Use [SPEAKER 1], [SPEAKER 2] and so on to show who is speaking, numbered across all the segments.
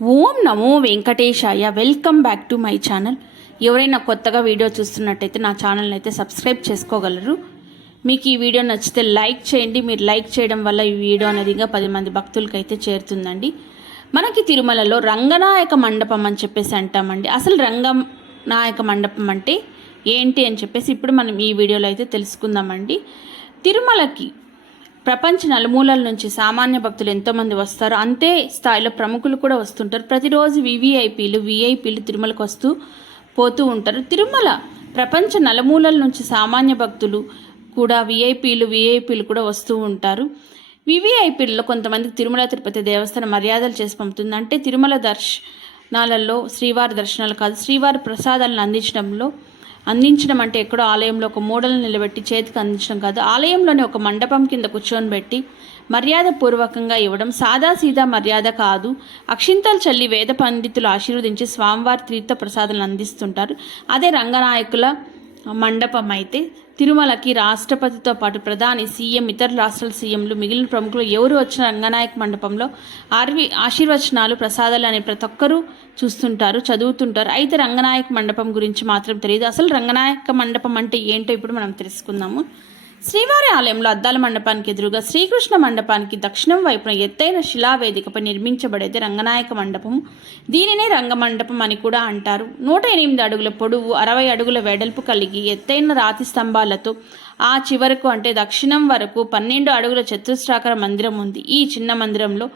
[SPEAKER 1] ఓం నమో వెంకటేశాయ. Welcome back to my channel ఎవరైనా కొత్తగా వీడియో చూస్తున్నట్టయితే నా ఛానల్ని అయితే సబ్స్క్రైబ్ చేసుకోగలరు. మీకు ఈ వీడియో నచ్చితే లైక్ చేయండి. మీరు లైక్ చేయడం వల్ల ఈ వీడియో అనేది ఇంకా పది మంది భక్తులకి అయితే చేరుతుందండి. మనకి తిరుమలలో రంగనాయక మండపం అని చెప్పేసి అంటామండి. అసలు రంగనాయక మండపం అంటే ఏంటి అని చెప్పేసి ఇప్పుడు మనం ఈ వీడియోలో అయితే తెలుసుకుందామండి. తిరుమలకి ప్రపంచ నలుమూలల నుంచి సామాన్య భక్తులు ఎంతోమంది వస్తారు అంతే స్థాయిలో ప్రముఖులు కూడా వస్తుంటారు. ప్రతిరోజు వివిఐపీలు విఐపీలు తిరుమలకు వస్తూ పోతూ ఉంటారు. తిరుమల ప్రపంచ నలుమూలల నుంచి సామాన్య భక్తులు కూడా విఐపీలు విఐపీలు కూడా వస్తూ ఉంటారు. వివిఐపీల్లో కొంతమందికి తిరుమల తిరుపతి దేవస్థానం మర్యాదలు చేసి పంపుతుంది. అంటే తిరుమల దర్శనాలలో శ్రీవారి దర్శనాలు కాదు శ్రీవారి ప్రసాదాలను అందించడంలో అందించడం అంటే ఎక్కడో ఆలయంలో ఒక మూడలను నిలబెట్టి చేతికి అందించడం కాదు. ఆలయంలోని ఒక మండపం కింద కూర్చొని పెట్టి మర్యాద పూర్వకంగా ఇవ్వడం సాదా సీదా మర్యాద కాదు. అక్షింతలు చల్లి వేద పండితులు ఆశీర్వదించి స్వామివారి తీర్థ ప్రసాదాలను అందిస్తుంటారు. అదే రంగనాయకుల మండపం అయితే తిరుమలకి రాష్ట్రపతితో పాటు ప్రధాని సీఎం ఇతర రాష్ట్రాల సీఎంలు మిగిలిన ప్రముఖులు ఎవరు వచ్చిన రంగనాయక మండపంలో ఆర్వి ఆశీర్వచనాలు ప్రసాదాలు అనే ప్రతి ఒక్కరూ చూస్తుంటారు చదువుతుంటారు. అయితే రంగనాయక మండపం గురించి మాత్రం తెలియదు అసలు రంగనాయక మండపం అంటే ఏంటో ఇప్పుడు మనం తెలుసుకుందాము. శ్రీవారి ఆలయంలో అద్దాల మండపానికి ఎదురుగా శ్రీకృష్ణ మండపానికి దక్షిణం వైపున ఎత్తైన శిలావేదికపై నిర్మించబడేది రంగనాయక మండపం. దీనినే రంగమండపం అని కూడా అంటారు. నూట ఎనిమిది అడుగుల పొడవు అరవై అడుగుల వెడల్పు కలిగి ఎత్తైన రాతి స్తంభాలతో ఆ చివరకు అంటే దక్షిణం వరకు పన్నెండు అడుగుల చతుస్రాకర మందిరం ఉంది. ఈ చిన్న మందిరంలో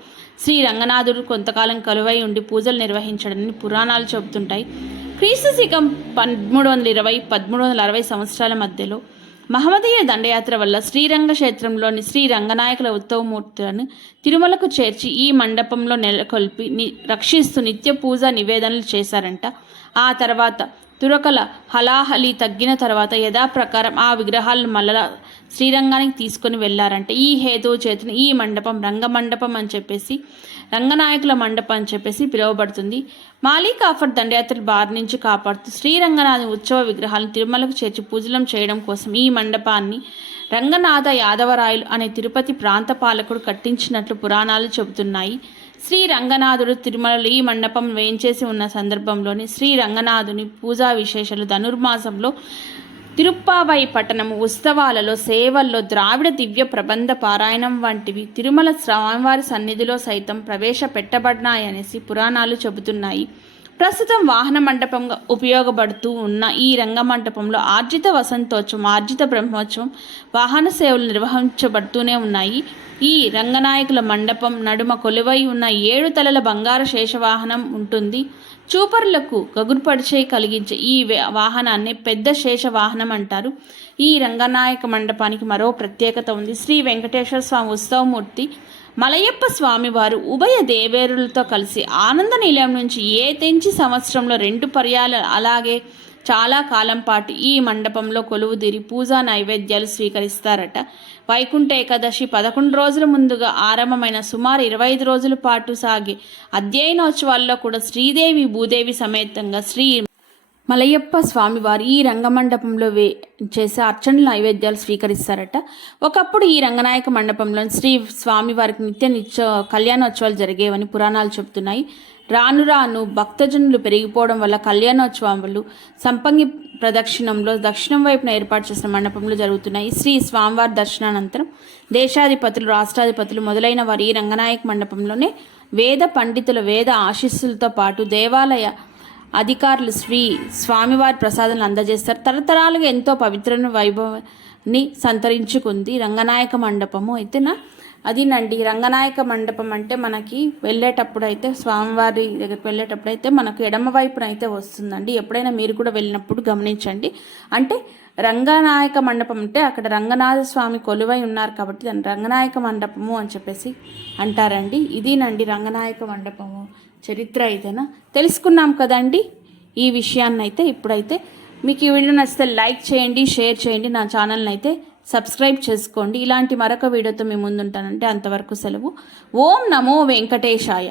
[SPEAKER 1] శ్రీ రంగనాథుడు కొంతకాలం కలువై ఉండి పూజలు నిర్వహించడని పురాణాలు చెబుతుంటాయి. క్రీస్తు శకం పదమూడు వందల ఇరవై పదమూడు వందల అరవై సంవత్సరాల మధ్యలో మహమ్మదీయ దండయాత్ర వల్ల శ్రీరంగ క్షేత్రంలోని శ్రీ రంగనాయకుల ఉత్తవమూర్తులను తిరుమలకు చేర్చి ఈ మండపంలో నెలకొల్పి ని రక్షిస్తూ నిత్య పూజ నివేదనలు చేశారంట. ఆ తర్వాత తురకల హలాహలి తగ్గిన తర్వాత యథాప్రకారం ఆ విగ్రహాలను మళ్ళా శ్రీరంగానికి తీసుకొని వెళ్ళారంటే ఈ హేతువు చేతిన ఈ మండపం రంగమండపం అని చెప్పేసి రంగనాయకుల మండపం అని చెప్పేసి పిలువబడుతుంది. మాలికాఫర్ దండయాత్రలు దండయాత్రల బారి నుంచి కాపాడుతూ శ్రీరంగనాథ ఉత్సవ విగ్రహాలను తిరుమలకు చేర్చి పూజలం చేయడం కోసం ఈ మండపాన్ని రంగనాథ యాదవరాయలు అనే తిరుపతి ప్రాంత పాలకుడు కట్టించినట్లు పురాణాలు చెబుతున్నాయి. శ్రీ రంగనాథుడు తిరుమలలో ఈ మండపం వేయించేసి ఉన్న సందర్భంలోని శ్రీ రంగనాథుని పూజా విశేషాలు ధనుర్మాసంలో తిరుప్పావై పట్టణము ఉత్సవాలలో సేవల్లో ద్రావిడ దివ్య ప్రబంధ పారాయణం వంటివి తిరుమల స్వామివారి సన్నిధిలో సైతం ప్రవేశపెట్టబడినాయనేసి పురాణాలు చెబుతున్నాయి. ప్రస్తుతం వాహన మండపంగా ఉపయోగపడుతూ ఉన్న ఈ రంగ మండపంలో ఆర్జిత వసంతోత్సవం ఆర్జిత బ్రహ్మోత్సవం వాహన సేవలు నిర్వహించబడుతూనే ఉన్నాయి. ఈ రంగనాయకుల మండపం నడుమ కొలువై ఉన్న ఏడు తలల బంగారు శేషవాహనం ఉంటుంది. చూపరులకు గగురుపడిచే కలిగించే ఈ వాహనాన్ని పెద్ద శేష వాహనం అంటారు. ఈ రంగనాయక మండపానికి మరో ప్రత్యేకత ఉంది. శ్రీ వెంకటేశ్వర స్వామి ఉత్సవమూర్తి మలయప్ప స్వామివారు ఉభయ దేవేరులతో కలిసి ఆనంద నిలయం నుంచి ఏ తెంచి సంవత్సరంలో రెండు పర్యాలు అలాగే చాలా కాలం పాటు ఈ మండపంలో కొలువుదీరి పూజా నైవేద్యాలు స్వీకరిస్తారట. వైకుంఠ ఏకాదశి పదకొండు రోజుల ముందుగా ఆరంభమైన సుమారు ఇరవై ఐదు రోజుల పాటు సాగే అధ్యయనోత్సవాల్లో కూడా శ్రీదేవి భూదేవి సమేతంగా శ్రీ మలయప్ప స్వామివారు ఈ రంగమండపంలో వే చేసే అర్చనలు నైవేద్యాలు స్వీకరిస్తారట. ఒకప్పుడు ఈ రంగనాయక మండపంలో శ్రీ స్వామివారికి నిత్య నిత్య కళ్యాణోత్సవాలు జరిగేవని పురాణాలు చెబుతున్నాయి. రాను రాను భక్తజనులు పెరిగిపోవడం వల్ల కళ్యాణోత్సవాలు సంపంగి ప్రదక్షిణంలో దక్షిణం వైపున ఏర్పాటు చేసిన మండపంలో జరుగుతున్నాయి. శ్రీ స్వామివారి దర్శనానంతరం దేశాధిపతులు రాష్ట్రాధిపతులు మొదలైన వారు ఈ రంగనాయక మండపంలోనే వేద పండితుల వేద ఆశీస్సులతో పాటు దేవాలయ అధికారులు శ్రీ స్వామివారి ప్రసాదాలను అందజేస్తారు. తరతరాలుగా ఎంతో పవిత్రమైన వైభవాన్ని సంతరించుకుంది రంగనాయక మండపము. అయితే నా అదేనండి రంగనాయక మండపం అంటే మనకి వెళ్ళేటప్పుడు అయితే స్వామివారి దగ్గరికి వెళ్ళేటప్పుడు అయితే మనకు ఎడమ వైపున అయితే వస్తుందండి. ఎప్పుడైనా మీరు కూడా వెళ్ళినప్పుడు గమనించండి. అంటే రంగనాయక మండపం అంటే అక్కడ రంగనాథ స్వామి కొలువై ఉన్నారు కాబట్టి దాన్ని రంగనాయక మండపము అని చెప్పేసి అంటారండి. ఇదేనండి రంగనాయక మండపము చరిత్ర అయితేనా తెలుసుకున్నాం కదండి ఈ విషయాన్నైతే ఇప్పుడైతే మీకు ఈ వీడియో నచ్చితే లైక్ చేయండి షేర్ చేయండి. నా ఛానల్ని అయితే సబ్స్క్రైబ్ చేసుకోండి. ఇలాంటి మరొక వీడియోతో మీ ముందుంటానంటే అంతవరకు సెలవు. ఓం నమో వెంకటేశాయ.